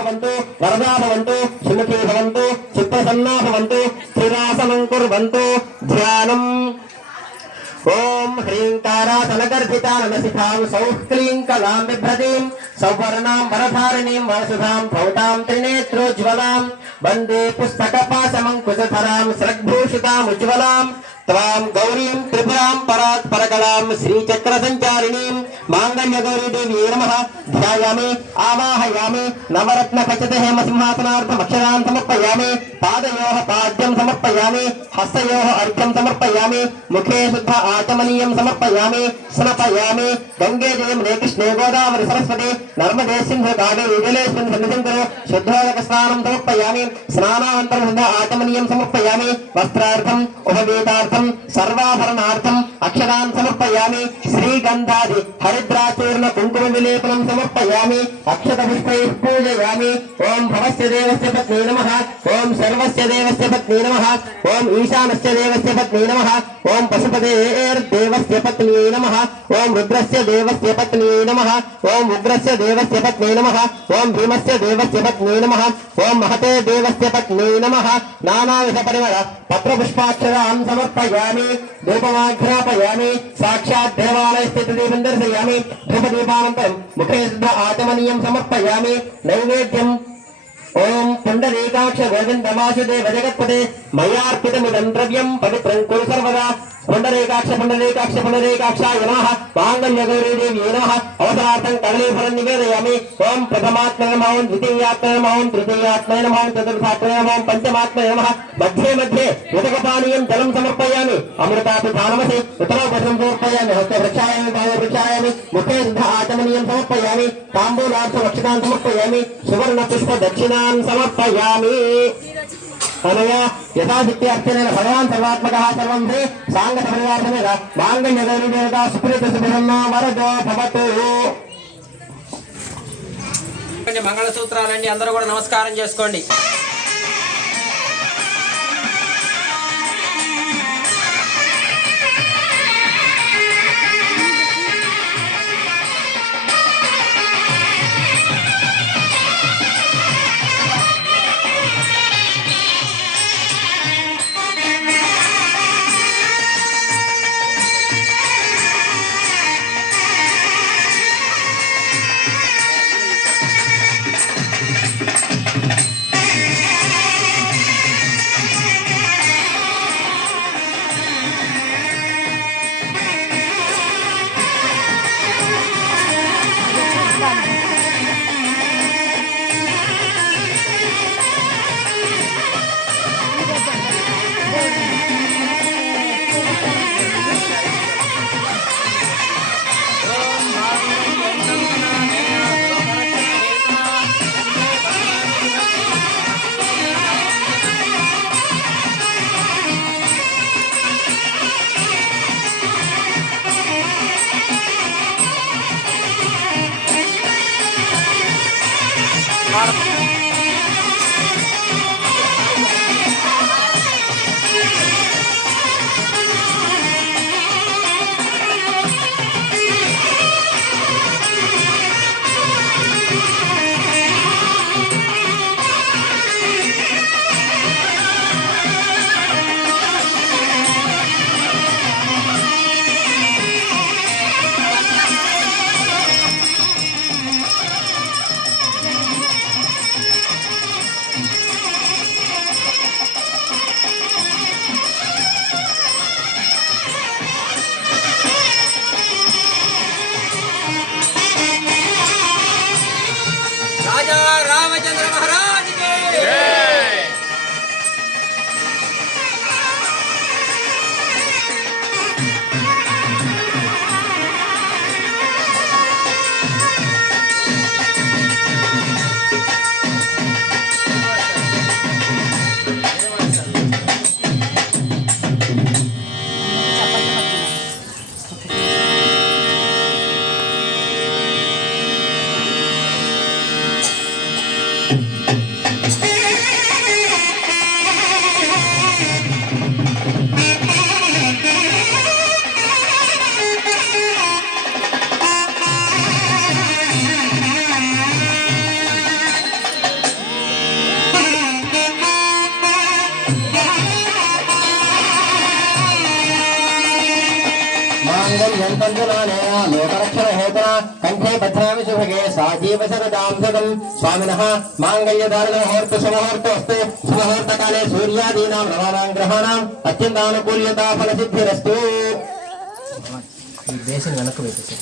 भवन्तु वरदा भवन्तु सुमुखी भवन्तु चित्तसन्ना भवन्तु स्थिरासनं कुर्वन्तु ध्यानम् ओम ह्रींकारासनगर्भिताननसिखां सौः क्लीं कलां बिभ्रतीं सौवर्णां वरधारिणीं वरसुधां भौतां त्रिनेत्रोज्ज्वलां वन्दे पुस्तकपाशमङ्कुशधरां स्रग्भूषितामुज्ज्वलां त्वां गौरीं त्रिपुरां परात्परकलां श्रीचक्रसञ्चारिणीं माङ्गल्यगौरीदेवी नमः ध्यायामि आवाहयामि नवरत्नखचितहेमसिंहासनार्थमक्षरान् समर्पयामि पादयोः पाद्यं समर्पयामि हस्तयोः अर्घ्यं समर्पयामि मुखे शुद्ध आचमनीयं समर्पयामि स्नपयामि गंगे जयमुने कृष्णे गोदावरी सरस्वती नर्मदे सिंधु कावेरी जलेऽस्मिन् सन्निधिं कुरु शुद्धोदकस्नानं समर्पयामि स्नानानन्तरं शुद्ध आचमनीयं समर्पयामि वस्त्रार्थम् उपवेतार्थं सर्वाभरणार्थम् अक्षरान् समर्पयामि श्रीगन्धादि हरिद्राचूर्ण कुङ्कुम विलेपनं समर्पयामि अक्षतपुष्पैः पूजयामि ओम भवस्य देवस्य पत्नी नमः ओम सर्वस्य देवस्य पत्नी नमः ओम ईशानस्य देवस्य पत्नी नमः ओम पशुपतेर्देवस्य पत्नी नमः ओम रुद्रस्य देवस्य पत्नी नमः ओम उग्रस्य देवस्य पत्नी नमः ओम भीमस्य देवस्य पत्नी नमः ओम महते देवस्य पत्नी नमः नानाविध परिमळ पत्रपुष्पाक्षरान् समर्पयामि धूपमाघ्रापयामि साक्षात् देवालयस्थितदीपं दर्शयामि धूपदीपानन्तरं मुखे शुद्ध आचमनीयं समर्पयामि नैवेद्यं ओम पुंडरीकाक्ष गोविंद वासुदेव जगत्पते मयार्पितमिदं द्रव्यं पवित्रं कुरु सर्वदा पुंडरीकाक्ष पुंडरीकाक्ष पुंडरीकाक्षाय नमः माङ्गल्यगौरीदेवी नमः अवसरार्थं कदलीफलं निवेदयामि ओम प्रथमात्मने नमः ओम द्वितीयात्मने नमः ओम तृतीयात्मने नमः ओम चतुर्थात्मने नमः ओम पंचमात्मने नमः मध्ये मध्ये उदकपानीयं जलं समर्पयामि अमृतापिधानमसि उत्तरोपशं समर्पयामि हस्तवृक्षायामि पादवृक्षायामि मुखे शुद्ध आचमनीयं समर्पयामि ताम्बूलार्थवक्षितान् समर्पयामि सुवर्णपुष्पदक्षिणान् समर्पयामि अनया यथाशक्ति अर्थेन भगवान् सर्वात्मकः सर्वं हि साङ्गसपरिवारसमेत माङ्गल्यगौरीदेवता सुकृतसुभिन्ना वरदो भवतु మంగళసూత్రాలండి అందరూ కూడా నమస్కారం చేసుకోండి మాంగళ్యం తంతునానేన లోకరక్షణ హేతునా కంఠే భద్రామి శుభగే సాజీవ శరదాం శతం స్వామినః మాంగళ్యధారణ ముహూర్త శుభముహూర్తోస్తు శుభముహూర్తకాలే సూర్యాదీనాం నవానాం గ్రహాణాం అత్యంతానుకూల్యతా ఫలసిద్ధిరస్తు. ఈ బేసిన్ వెనక్కు పెట్టేసి